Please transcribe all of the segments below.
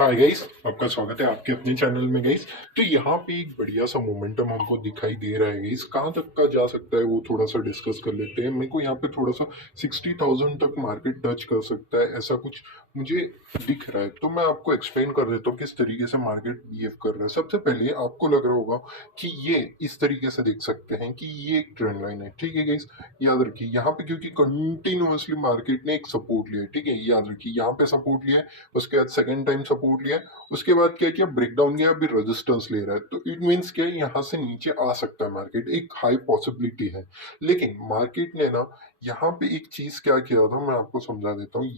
Hi guys, आपका स्वागत है आपके अपने चैनल में गाइस। तो यहाँ पे एक बढ़िया सा मोमेंटम हमको दिखाई दे रहा है गाइस। कहाँ तक का जा सकता है वो थोड़ा सा डिस्कस कर लेते हैं। मेरे को यहाँ पे थोड़ा सा 60,000 तक मार्केट टच कर सकता है, ऐसा कुछ मुझे दिख रहा है। तो मैं आपको एक्सप्लेन कर देता हूँ किस तरीके से मार्केट बिहेव कर रहा है। सबसे पहले आपको लग रहा होगा कि ये इस तरीके से देख सकते हैं कि ये एक ट्रेंड लाइन है, ठीक है गाइस। याद रखिए यहाँ पे क्योंकि कंटिन्यूअसली मार्केट ने एक सपोर्ट लिया है, ठीक है। याद रखिए यहाँ पे सपोर्ट लिया है, उसके बाद सेकंड टाइम सपोर्ट लिया, उसके बाद क्या किया, ब्रेक डाउन किया, अभी रेजिस्टेंस ले रहा है। तो इट मींस क्या है, यहाँ से नीचे आ सकता है मार्केट, एक हाई पॉसिबिलिटी है। लेकिन मार्केट ने ना यहाँ पे एक चीज क्या किया था, मैं आपको समझा देता हूँ।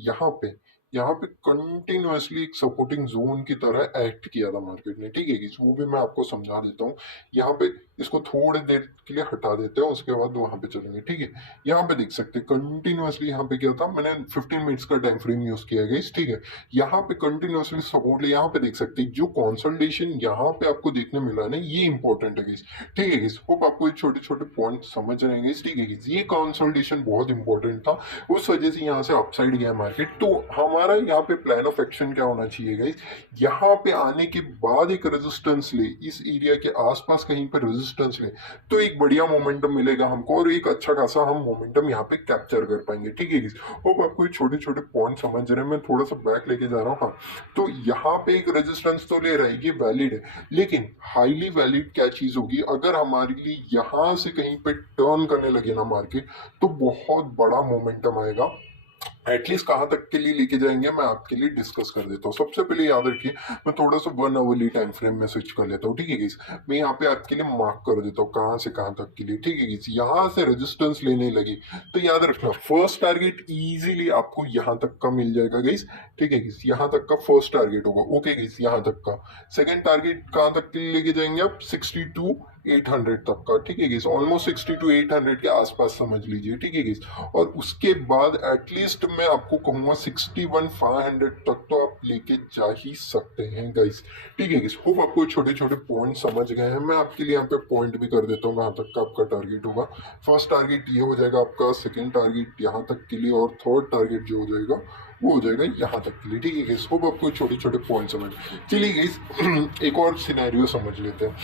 यहाँ पे कंटिन्यूअसली एक सपोर्टिंग जोन की तरह एक्ट किया था मार्केट ने, ठीक है। वो भी मैं आपको समझा देता हूँ। यहाँ पे इसको थोड़ी देर के लिए हटा देते हैं, उसके बाद वहां पे चलेंगे, ठीक है। यहाँ पे देख सकते हैं कंटिन्यूअसली यहाँ पे क्या था, मैंने 15 मिनट्स का टाइम फ्रेम यूज किया है, ठीक है। यहाँ पे कंटिन्यूअसली सपोर्ट ले, यहाँ पे देख सकते हैं जो कंसोलिडेशन यहाँ पे आपको देखने मिला है ना, ये इंपॉर्टेंट है गाइस, ठीक है गाइस। होप आपको ये छोटे छोटे पॉइंट समझ रहे हैं गाइस, ठीक है गाइस। ये कंसोलिडेशन बहुत इंपॉर्टेंट था, उस वजह से यहाँ से अपसाइड गया मार्केट। तो हमारा यहाँ पे प्लान ऑफ एक्शन क्या होना चाहिए गाइस, यहाँ पे आने के बाद एक रेजिस्टेंस ले, इस एरिया के आसपास कहीं पे रेजिस्टेंस ले, तो एक बढ़िया मोमेंटम मिलेगा हमको और एक अच्छा खासा हम मोमेंटम यहाँ पे कैप्चर कर पाएंगे, ठीक है गाइस। होप आपको ये छोटे छोटे पॉइंट समझ रहे हैं। मैं थोड़ा सा बैक लेके जा रहा हूँ। हाँ, तो यहाँ पे एक रेजिस्टेंस तो ले रहा है, ये वैलिड है। लेकिन हाईली वैलिड क्या चीज होगी, अगर हमारे लिए यहाँ से कहीं पे टर्न करने लगे ना मार्केट, तो बहुत बड़ा मोमेंटम आएगा। एटलीस्ट कहाँ तक के लिए लेके जाएंगे मैं आपके लिए डिस्कस कर देता हूँ। सबसे पहले याद रखिए, मैं थोड़ा सा 1 आवरली टाइम फ्रेम में स्विच कर लेता हूँ, ठीक है गाइस। मैं यहाँ पे आपके लिए मार्क कर देता हूँ कहाँ से कहाँ तक के लिए, ठीक है गाइस। यहाँ से रेजिस्टेंस लेने लगी तो याद रखना फर्स्ट टारगेट इजीली आपको यहाँ तक का मिल जाएगा गाइस, ठीक है गाइस। यहाँ तक का फर्स्ट टारगेट होगा, ओके गाइस। यहाँ तक का सेकंड टारगेट कहाँ तक के लिए लेके जाएंगे आप, 62,800 तक का, ठीक है गाइस। ऑलमोस्ट 62,800 के आसपास समझ लीजिए, ठीक है गाइस। और उसके बाद एटलीस्ट मैं आपको कहूंगा 61,500 तक तो आप लेके जा ही सकते हैं गाइस, ठीक है गाइस। होप आपको छोटे छोटे पॉइंट समझ गए हैं। मैं आपके लिए यहाँ पे पॉइंट भी कर देता हूँ कहाँ तक का आपका टारगेट होगा। फर्स्ट टारगेट ये हो जाएगा आपका, सेकंड टारगेट यहाँ तक के लिए, और थर्ड टारगेट जो हो जाएगा वो हो जाएगा यहाँ तक के लिए, ठीक है गाइस। होप आपको छोटे छोटे पॉइंट समझ। चलिए गाइस एक और सिनेरियो समझ लेते हैं।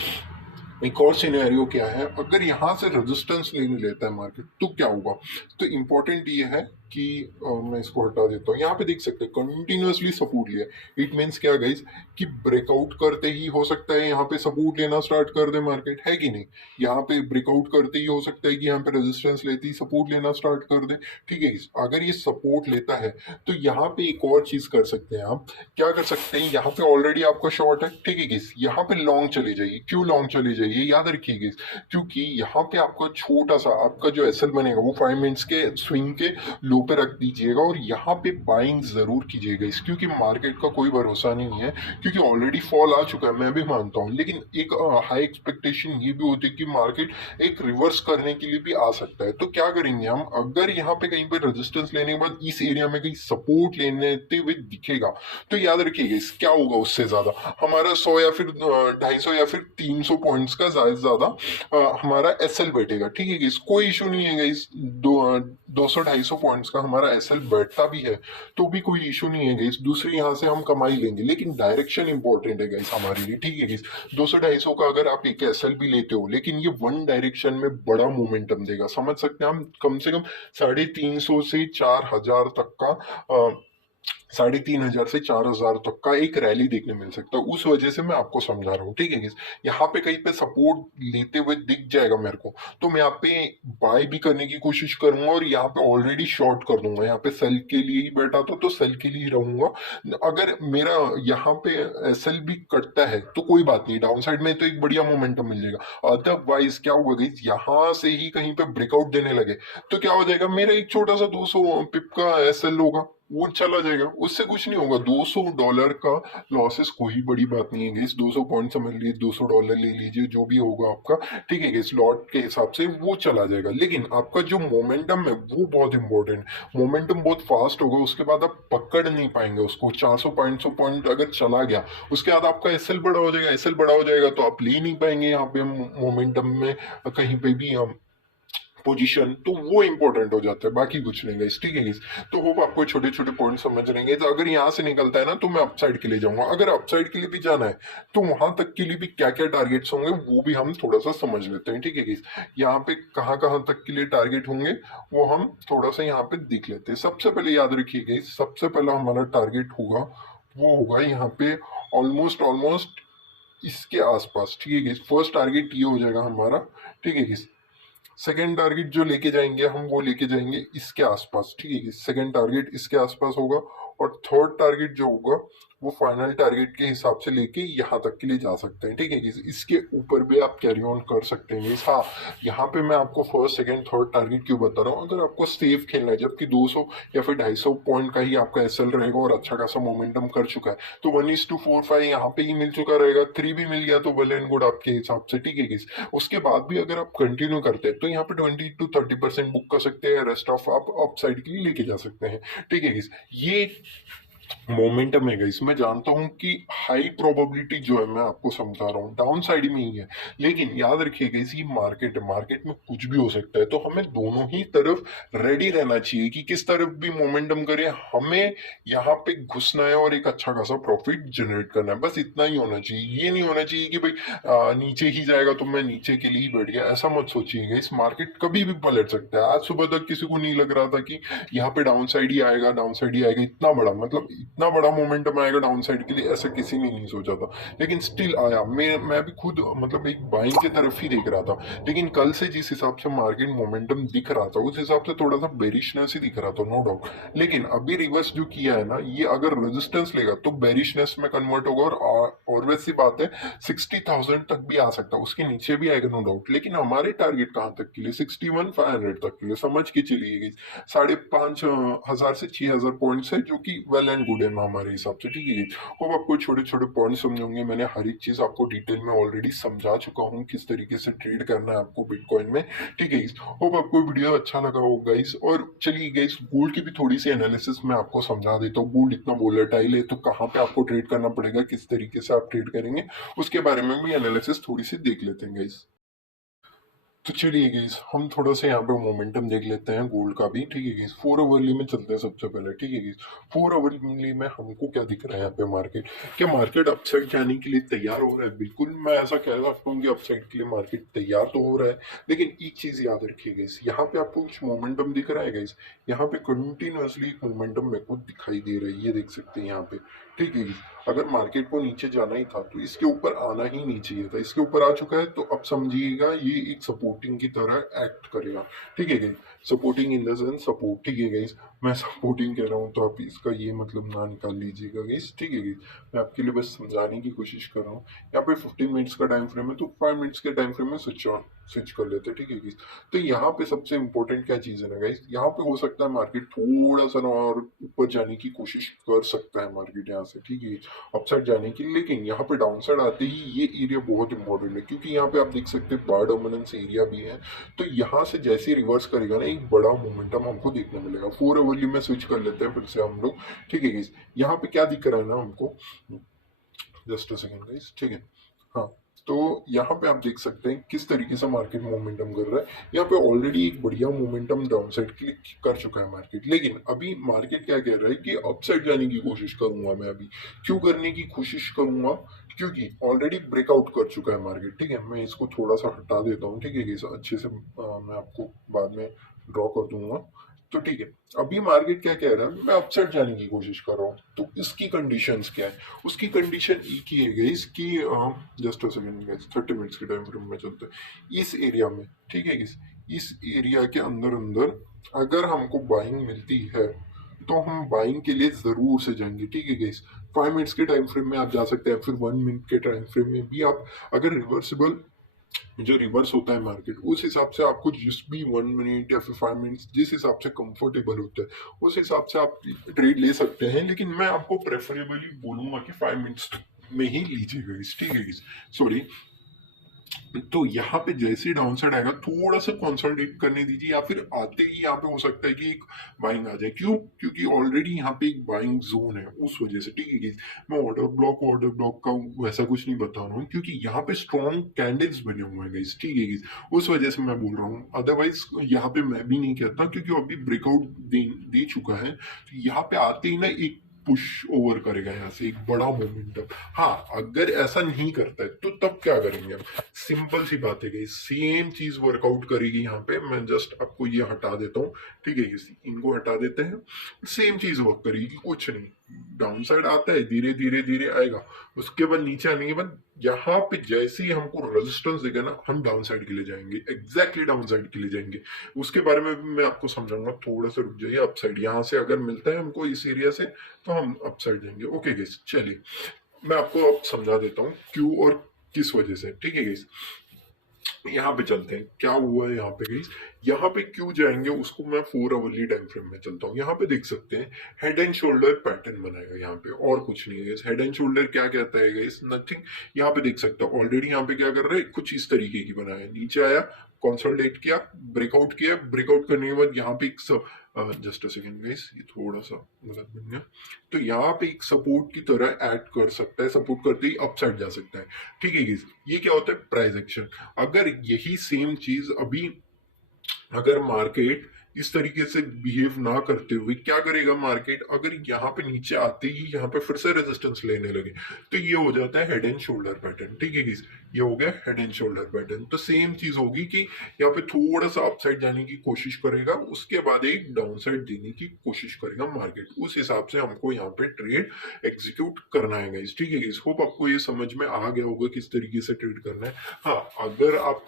एक और सिनेरियो क्या है, अगर यहाँ से रेजिस्टेंस लेने लेता है मार्केट तो क्या होगा। तो इंपॉर्टेंट ये है कि मैं इसको हटा देता हूँ। यहाँ पे देख सकते हैं कंटिन्यूअसली सपोर्ट लिया। इट मीन्स क्या गाइस, कि ब्रेकआउट करते ही हो सकता है यहाँ पे सपोर्ट लेना स्टार्ट कर दे मार्केट, है कि नहीं। यहाँ पे ब्रेकआउट करते ही हो सकता है कि यहाँ पे रेजिस्टेंस लेते ही सपोर्ट लेना स्टार्ट कर दे, ठीक है। अगर ये सपोर्ट लेता है तो यहाँ पे एक और चीज कर सकते हैं आप, क्या कर सकते हैं, यहाँ पे ऑलरेडी आपका शॉर्ट है, ठीक है गाइस। यहाँ पे लॉन्ग चले जाइए। क्यों लॉन्ग चले जाइए, याद रखिए गाइस, क्योंकि यहाँ पे आपका छोटा सा आपका जो एसएल बनेगा वो 5 मिनट्स के स्विंग के लो पे रख दीजिएगा और यहाँ पे बाइंग जरूर कीजिएगा इस, क्योंकि मार्केट का कोई भरोसा नहीं है। क्योंकि ऑलरेडी फॉल आ चुका है, मैं भी मानता हूँ, लेकिन एक हाई एक्सपेक्टेशन ये भी होती है कि मार्केट एक रिवर्स करने के लिए भी आ सकता है। तो क्या करेंगे हम, अगर यहाँ पे कहीं पे रेजिस्टेंस लेने के बाद इस एरिया में कहीं सपोर्ट लेते हुए दिखेगा, तो याद रखिएगा इस क्या होगा, उससे ज्यादा हमारा 100 या फिर 250 या फिर 300 पॉइंट्स का ज्यादा से ज्यादा हमारा एसएल बैठेगा, ठीक है। कोई इशू नहीं है गाइस, 200-250 पॉइंट्स का हमारा एसएल बैठता भी है तो भी कोई इशू नहीं है गाइस। दूसरी यहाँ से हम कमाई लेंगे, लेकिन डायरेक्शन इंपॉर्टेंट है गाइस हमारे लिए, ठीक है गाइस। 200-250 का अगर आप एक एसएल भी लेते हो, लेकिन ये वन डायरेक्शन में बड़ा मोमेंटम देगा, समझ सकते हैं हम। कम से कम 350 से 4,000 तक का 3,500 से 4,000 तक का एक रैली देखने मिल सकता है। उस वजह से मैं आपको समझा रहा हूँ, ठीक है। यहाँ पे कहीं पे सपोर्ट लेते हुए दिख जाएगा मेरे को, तो मैं यहाँ पे बाय भी करने की कोशिश करूंगा और यहाँ पे ऑलरेडी शॉर्ट कर दूंगा। यहाँ पे सेल के लिए ही बैठा था तो सेल के लिए ही रहूंगा। अगर मेरा यहाँ पे एसएल भी कटता है तो कोई बात नहीं, डाउन साइड में तो एक बढ़िया मोमेंटम मिल जाएगा। अदरवाइज क्या होगा गाइस, यहाँ से ही कहीं पे ब्रेकआउट देने लगे तो क्या हो जाएगा, मेरा एक छोटा सा 200 पिप का एसएल होगा, वो चला जाएगा, उससे कुछ नहीं होगा। $200 का लॉसेस कोई बड़ी बात नहीं है गाइस। 200 पॉइंट समझ लीजिए, $200 ले लीजिए, जो भी होगा आपका, ठीक है गाइस। लॉट के हिसाब से वो चला जाएगा, लेकिन आपका जो मोमेंटम है वो बहुत इंपॉर्टेंट। मोमेंटम बहुत फास्ट होगा, उसके बाद आप पकड़ नहीं पाएंगे उसको। 400-500 पॉइंट अगर चला गया, उसके बाद आपका एसएल बड़ा हो जाएगा। एसएल बड़ा हो जाएगा तो आप ले नहीं पाएंगे यहाँ पे मोमेंटम में कहीं पे भी हम पोजीशन, तो वो इंपॉर्टेंट हो जाता है, बाकी कुछ नहीं गाइस, ठीक है गाइस। तो होप आपको छोटे छोटे पॉइंट समझ रहे हैं गाइस। अगर यहाँ से निकलता है ना तो मैं अपसाइड के लिए जाऊंगा, अगर अपसाइड के लिए भी जाना है तो वहां तक के लिए भी क्या क्या टारगेट्स होंगे वो भी हम थोड़ा सा समझ लेते हैं, ठीक है गाइस। यहाँ पे कहाँ कहाँ तक के लिए टारगेट होंगे वो हम थोड़ा सा यहाँ पे देख लेते हैं। सबसे पहले याद रखिए गाइस, सबसे पहला हमारा टारगेट होगा वो होगा यहाँ पे ऑलमोस्ट ऑलमोस्ट इसके आसपास, ठीक है गाइस। फर्स्ट टारगेट ये हो जाएगा हमारा, ठीक है गाइस। सेकेंड टारगेट जो लेके जाएंगे हम वो लेके जाएंगे इसके आसपास, ठीक है। सेकेंड टारगेट इसके आसपास होगा और थर्ड टारगेट जो होगा वो फाइनल टारगेट के हिसाब से लेके यहाँ तक के लिए जा सकते हैं, ठीक है। इसके ऊपर भी आप कैरी ऑन कर सकते हैं। हाँ, यहाँ पे मैं आपको फर्स्ट सेकंड थर्ड टारगेट क्यों बता रहा हूँ, अगर आपको सेफ खेलना है जबकि 200 या फिर 250 पॉइंट का ही आपका एसएल रहेगा और अच्छा खासा मोमेंटम कर चुका है तो 1:4-5 यहाँ पे ही मिल चुका रहेगा, 3 भी मिल गया तो वेल एंड गुड आपके हिसाब से, ठीक है। उसके बाद भी अगर आप कंटिन्यू करते हैं तो यहाँ पे 20-30% बुक कर सकते हैं, रेस्ट ऑफ आप अप साइड के लिए लेके जा सकते हैं, ठीक है। ये मोमेंटम है गाइस, मैं जानता हूं कि हाई प्रोबेबिलिटी जो है मैं आपको समझा रहा हूँ डाउन साइड में ही है, लेकिन याद रखिए गाइस ये मार्केट है, मार्केट में कुछ भी हो सकता है, तो हमें दोनों ही तरफ रेडी रहना चाहिए कि किस तरफ भी मोमेंटम करे हमें यहाँ पे घुसना है और एक अच्छा खासा प्रॉफिट जनरेट करना है, बस इतना ही होना चाहिए। ये नहीं होना चाहिए कि भाई नीचे ही जाएगा तो मैं नीचे के लिए ही बैठ गया, ऐसा मत सोचिएगा। इस मार्केट कभी भी पलट सकता है। आज सुबह तक किसी को नहीं लग रहा था कि यहाँ पे डाउन साइड ही आएगा, डाउन साइड ही आएगा, इतना बड़ा मतलब इतना बड़ा मोमेंटम आएगा डाउन साइड के लिए, ऐसा किसी ने नहीं सोचा था, लेकिन स्टिल आया। मैं भी खुद मतलब एक बाइंग की तरफ ही देख रहा था, लेकिन कल से जिस हिसाब से मार्केट मोमेंटम दिख रहा था उस हिसाब से थोड़ा सा बेरिशनेस ही दिख रहा था, नो डाउट। लेकिन अभी रिवर्स जो किया है ना, ये अगर रेजिस्टेंस लेगा तो बेरिशनेस में कन्वर्ट होगा और वैसी बात है 60,000 तक भी आ सकता है, उसके नीचे भी आएगा नो डाउट। लेकिन हमारे टारगेट कहाँ तक के लिए, 61,500 तक के लिए समझ के चलिए गई, 5,500 से 6,000 पॉइंट्स है, जो कि वेल एंड गुड है हमारे हिसाब से, ठीक है। होप आपको छोटे छोटे पॉइंट समझोंगे, मैंने हर एक चीज आपको डिटेल में ऑलरेडी समझा चुका हूँ किस तरीके से ट्रेड करना है आपको बिटकॉइन में, ठीक है। होप आपको वीडियो अच्छा लगा हो गाइस। और चलिए गाइस गोल्ड की भी थोड़ी सी एनालिसिस मैं आपको समझा देता हूँ। गोल्ड इतना वोलेटाइल है तो कहाँ पे आपको ट्रेड करना पड़ेगा, किस तरीके से आप ट्रेड करेंगे, उसके बारे में भी एनालिसिस थोड़ी सी देख लेते हैं गाइस। तो चलिए गाइस हम थोड़ा सा यहाँ पे मोमेंटम देख लेते हैं गोल्ड का भी, ठीक है गाइस। 4 आवरली में चलते हैं सबसे पहले, ठीक है गाइस। 4 आवरली में हमको क्या दिख रहा है यहाँ पे, मार्केट क्या मार्केट अपसाइड जाने के लिए तैयार हो रहा है? बिल्कुल मैं ऐसा कह सकता हूँ कि अपसाइड के लिए मार्केट तैयार तो हो रहा है, लेकिन एक चीज याद रखिए गाइस, यहाँ पे आपको कुछ मोमेंटम दिख रहा है गाइस, यहाँ पे कंटिन्यूअसली एक मोमेंटम मेरे को दिखाई दे रही है, ये देख सकते हैं यहाँ पे, ठीक है। अगर मार्केट को नीचे जाना ही था तो इसके ऊपर आना ही नहीं चाहिए था, इसके ऊपर आ चुका है तो अब समझिएगा ये एक सपोर्टिंग की तरह एक्ट करेगा, ठीक है। Supporting in the sense support, ठीक है गाइस। मैं सपोर्टिंग कह रहा हूँ तो आप इसका ये मतलब ना निकाल लीजिएगा गाइस, ठीक है गाइस। मैं आपके लिए बस समझाने की कोशिश कर रहा हूँ। यहाँ पे 15 मिनट्स का टाइम फ्रेम है तो 5 मिनट्स के टाइम फ्रेम में स्विच कर लेते हैं, ठीक है गाइस। तो यहाँ पे सबसे इंपॉर्टेंट क्या चीज है ना गाइस, यहाँ पे हो सकता है मार्केट थोड़ा सा ना और ऊपर जाने की कोशिश कर सकता है मार्केट यहाँ से, ठीक है, अपसाइड जाने की। लेकिन यहाँ पे डाउन साइड आते ही ये एरिया बहुत इंपॉर्टेंट है, क्योंकि यहाँ पे आप देख सकते हैं बार डोमिनेंस एरिया भी है, तो यहाँ से जैसे रिवर्स करेगा ना एक बड़ा मोमेंटम हमको देखने मिलेगा। 4 आवरली में स्विच कर लेते हैं फिर से हम लोग, ठीक है गाइस। यहाँ पे क्या दिख रहा है ना हमको, जस्ट अ सेकंड गाइस, ठीक है। हाँ, तो यहाँ पे आप देख सकते हैं किस तरीके से मार्केट मोमेंटम कर रहा है। यहाँ पे ऑलरेडी एक बढ़िया मोमेंटम डाउन साइड के लिए कर चुका है मार्केट, लेकिन अभी मार्केट क्या कह रहा है कि अपसाइड जाने की कोशिश करूंगा मैं। अभी क्यों करने की कोशिश करूंगा, क्योंकि ऑलरेडी ब्रेकआउट कर चुका है मार्केट, ठीक है। मैं इसको थोड़ा सा हटा देता हूँ, ठीक है, अच्छे से मैं आपको बाद में ड्रॉ कर दूंगा। तो ठीक है, अभी मार्केट क्या कह रहा है, मैं अपसाइड जाने की कोशिश कर रहा हूँ, तो इसकी कंडीशंस क्या है? उसकी कंडीशन एक ही है गाइस कि just a second guys, 30 minutes के टाइम फ्रेम में चलते हैं इस एरिया में, ठीक है गाइस। इस एरिया के अंदर अंदर अगर हमको बाइंग मिलती है तो हम बाइंग के लिए जरूर से जाएंगे, ठीक है गाइस। 5 मिनट्स के टाइम फ्रेम में आप जा सकते हैं, फिर 1 मिनट के टाइम फ्रेम में भी आप, अगर रिवर्सिबल जो रिवर्स होता है मार्केट उस हिसाब से आपको जिस भी 1 मिनट या फिर 5 मिनट्स जिस हिसाब से कंफर्टेबल होता है उस हिसाब से आप ट्रेड ले सकते हैं, लेकिन मैं आपको प्रेफरेबली बोलूंगा कि 5 मिनट्स में ही लीजिएगा, ठीक है। सॉरी, तो यहाँ पे जैसे डाउन साइड आएगा थोड़ा सा कंसोलिडेट करने दीजिए, या फिर आते ही यहाँ पे हो सकता है कि एक बाइंग आ जाए। क्यों? क्योंकि ऑलरेडी यहाँ पे एक बाइंग जोन है, उस वजह से। ठीक है guys? मैं ऑर्डर ब्लॉक का वैसा कुछ नहीं बता रहा हूँ, क्योंकि यहाँ पे स्ट्रॉन्ग कैंडल्स बने हुए हैं गाइस। ठीक है guys? उस वजह से मैं बोल रहा हूँ, अदरवाइज यहाँ पे मैं भी नहीं कहता, क्योंकि अभी ब्रेकआउट दे चुका है। तो यहाँ पे आते ही ना एक पुश ओवर करेगा यहाँ से, एक बड़ा मोमेंटम। हाँ, अगर ऐसा नहीं करता है तो तब क्या करेंगे हम? सिंपल सी बात है, सेम चीज वर्कआउट करेगी यहाँ पे। मैं जस्ट आपको ये हटा देता हूँ। ठीक है, इनको हटा देते हैं। सेम चीज वर्क करेगी, कुछ नहीं। डाउन साइड आता है, धीरे धीरे धीरे आएगा, उसके बाद नीचे आने के बाद यहाँ पे जैसे ही हमको रेजिस्टेंस देगा ना, हम डाउन साइड के लिए जाएंगे, एग्जैक्टली डाउन साइड के लिए जाएंगे। उसके बारे में भी मैं आपको समझाऊंगा, थोड़ा सा रुक जाइए। अप साइड यहाँ से अगर मिलता है हमको इस एरिया से, तो हम अप साइड जाएंगे। ओके गाइस, चलिए मैं आपको अब समझा देता हूँ क्यों और किस वजह से। ठीक है गाइस, यहाँ पे चलते हैं, क्या हुआ है यहाँ पे गाइस। यहाँ पे क्यों जाएंगे उसको मैं 4 आवरली टाइम फ्रेम में चलता हूँ। यहाँ पे देख सकते हैं हेड एंड शोल्डर पैटर्न बनाएगा यहाँ पे, और कुछ नहीं है गाइस। हेड एंड शोल्डर क्या कहता है गाइस? नथिंग। यहाँ पे देख सकते हो ऑलरेडी यहाँ पे क्या कर रहे हैं, कुछ इस तरीके की बनाया है। नीचे आया, कंसोलिडेट किया, ब्रेकआउट किया, ब्रेकआउट करने के बाद यहाँ पे एक सब, जस्ट अ सेकंड गाइस, ये थोड़ा सा गलत बन गया। तो यहाँ पे एक सपोर्ट की तरह ऐड कर सकता है, सपोर्ट करते ही अप साइड जा सकता है। ठीक है गाइस, ये क्या होता है? Price action. अगर यही सेम चीज अभी, अगर मार्केट इस तरीके से बिहेव ना करते हुए क्या करेगा मार्केट, अगर यहाँ पे नीचे आते ही यहाँ पे फिर से रेजिस्टेंस लेने लगे, तो ये हो जाता है हेड एंड शोल्डर पैटर्न। ठीक है गाइस, ये हो गया हेड एंड शोल्डर पैटर्न। तो सेम चीज होगी कि यहाँ पे थोड़ा सा अपसाइड जाने की कोशिश करेगा, उसके बाद एक डाउन साइड देने की कोशिश करेगा मार्केट। उस हिसाब से हमको यहाँ पे ट्रेड एग्जीक्यूट करना है गाइस। ठीक है गाइस, होप आपको ये समझ में आ गया होगा किस तरीके से ट्रेड करना है। हाँ, अगर आप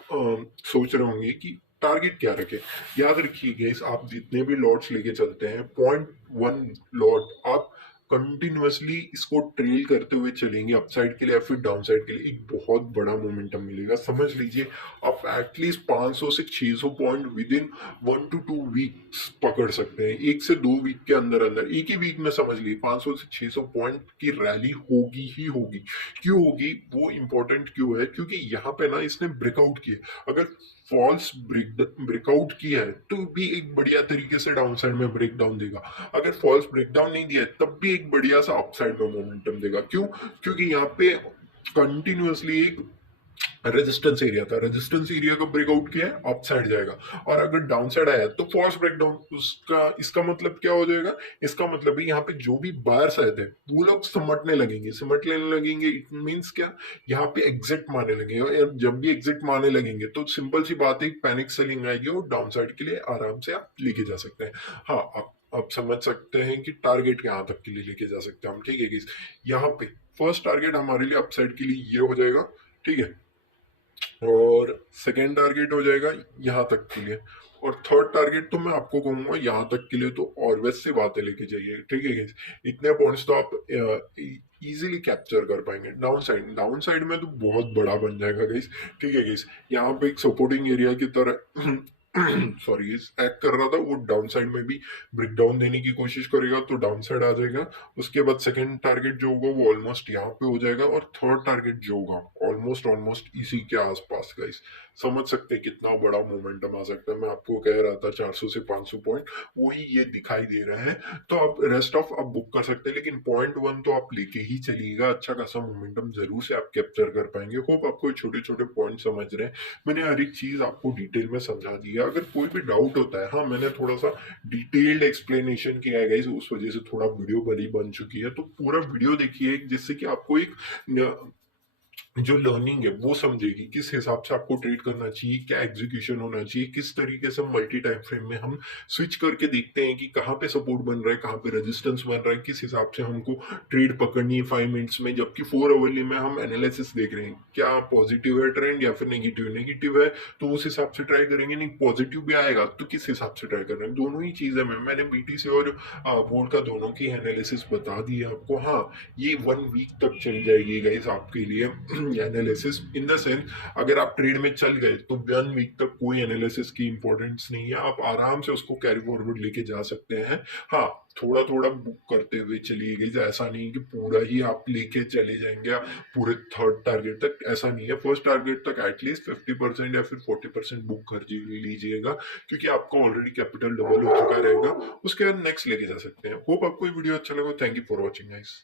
सोच रहे होंगे कि टारगेट क्या रखे, याद रखिए गाइस, आप जितने भी लॉट्स लेके चलते हैं, 0.1 लॉट आप कंटिन्यूअसली इसको ट्रेल करते हुए चलेंगे अपसाइड के लिए या फिर डाउन साइड के लिए, एक बहुत बड़ा मोमेंटम मिलेगा। समझ लीजिए आप एटलीस्ट 500 से 600 point with in 1 to 2 weeks पकड़ सकते हैं। 1 से 2 वीक के अंदर अंदर, एक ही वीक में समझ लीजिए 500 से 600 पॉइंट की रैली होगी ही होगी। क्यों होगी वो इंपॉर्टेंट क्यों है? क्योंकि यहाँ पे ना इसने ब्रेकआउट किया। अगर फॉल्स ब्रेकआउट किया है तो भी एक बढ़िया तरीके से डाउन साइड में ब्रेक डाउन देगा। अगर फॉल्स ब्रेकडाउन नहीं दिया है तब भी एक बढ़िया सा अपसाइड में मोमेंटम देगा। क्यों? क्योंकि यहाँ पे कंटिन्यूअसली एक रेजिस्टेंस एरिया था, रेजिस्टेंस एरिया का ब्रेकआउट किया है, अप साइड जाएगा। और अगर डाउन साइड आया तो फॉल्स ब्रेकडाउन, उसका इसका मतलब क्या हो जाएगा? इसका मतलब है यहाँ पे जो भी बायर्स आए थे वो लोग सिमटने लगेंगे, सिमट लेने लगेंगे। इट मीन्स क्या? यहाँ पे एग्जिट मारने लगेंगे, और जब भी एग्जिट मारने लगेंगे तो सिंपल सी बात है, पैनिक सेलिंग आएगी और डाउन साइड के लिए आराम से आप लेके जा सकते हैं। हाँ, आप समझ सकते हैं कि टारगेट यहाँ तक के लिए लेके जा सकते हैं हम। ठीक है, यहाँ पे फर्स्ट टारगेट हमारे लिए अपसाइड के लिए ये हो जाएगा। ठीक है, और सेकेंड टारगेट हो जाएगा यहाँ तक के लिए, और थर्ड टारगेट तो मैं आपको कहूंगा यहाँ तक के लिए तो और वैसे बातें लेके जाइए। ठीक है गाइस, इतने पॉइंट्स तो आप इजीली कैप्चर कर पाएंगे। डाउन साइड में तो बहुत बड़ा बन जाएगा गाइस। ठीक है गाइस, यहाँ पे एक सपोर्टिंग एरिया की तरह सॉरी एक्ट कर रहा था, वो डाउन साइड में भी ब्रेक डाउन देने की कोशिश करेगा तो डाउन साइड आ जाएगा। उसके बाद सेकंड टारगेट जो होगा वो ऑलमोस्ट यहाँ पे हो जाएगा, और थर्ड टारगेट जो होगा ऑलमोस्ट ऑलमोस्ट इसी के आसपास। गाइस समझ सकते हैं कितना बड़ा मोमेंटम आ सकता है। मैं आपको कह रहा था 400 से 500 पॉइंट, वही ये दिखाई दे रहे हैं। तो आप रेस्ट ऑफ आप बुक कर सकते हैं, लेकिन 0.1 तो आप लेके ही चलिएगा। अच्छा खासा मोमेंटम जरूर से आप कैप्चर कर पाएंगे। होप आपको छोटे छोटे पॉइंट समझ रहे हैं। मैंने हर एक चीज आपको डिटेल में समझा दी है। अगर कोई भी डाउट होता है, हाँ मैंने थोड़ा सा डिटेल्ड एक्सप्लेनेशन किया है गाइस, उस वजह से थोड़ा वीडियो बड़ी बन चुकी है। तो पूरा वीडियो देखिए जिससे कि आपको एक जो लर्निंग है वो समझेगी, किस हिसाब से आपको ट्रेड करना चाहिए, क्या एग्जीक्यूशन होना चाहिए, किस तरीके से मल्टी टाइम फ्रेम में हम स्विच करके देखते हैं कि कहाँ पे सपोर्ट बन रहा है, कहाँ पे रेजिस्टेंस बन रहा है, किस हिसाब से हमको ट्रेड पकड़नी है 5 मिनट्स में, जबकि 4 आवरली में हम एनालिसिस देख रहे हैं क्या पॉजिटिव है ट्रेंड या फिर नेगेटिव है तो उस हिसाब से ट्राई करेंगे। नहीं पॉजिटिव भी आएगा तो किस हिसाब से ट्राई कर रहे हैं, दोनों ही चीजें मैंने बीटीसी और बोर्ड का दोनों की एनालिसिस बता दी है आपको। हाँ, ये 1 वीक तक चल जाएगी गाइस आपके लिए। एनालिसिस इन द सेंस, अगर आप ट्रेड में चल गए तो 1 वीक तक कोई एनालिसिस की इंपॉर्टेंस नहीं है, आप आराम से उसको कैरी फॉरवर्ड लेके जा सकते हैं। हाँ, थोड़ा थोड़ा बुक करते हुए चलिए गई, ऐसा नहीं है कि पूरा ही आप लेके चले जाएंगे पूरे थर्ड टारगेट तक, ऐसा नहीं है। फर्स्ट टारगेट तक एटलीस्ट 50% या फिर 40% बुक कर लीजिएगा, क्योंकि आपका ऑलरेडी कैपिटल डबल हो चुका रहेगा। उसके बाद नेक्स्ट लेके जा सकते हैं। होप आपको ये वीडियो अच्छा लगा। Thank you for watching guys.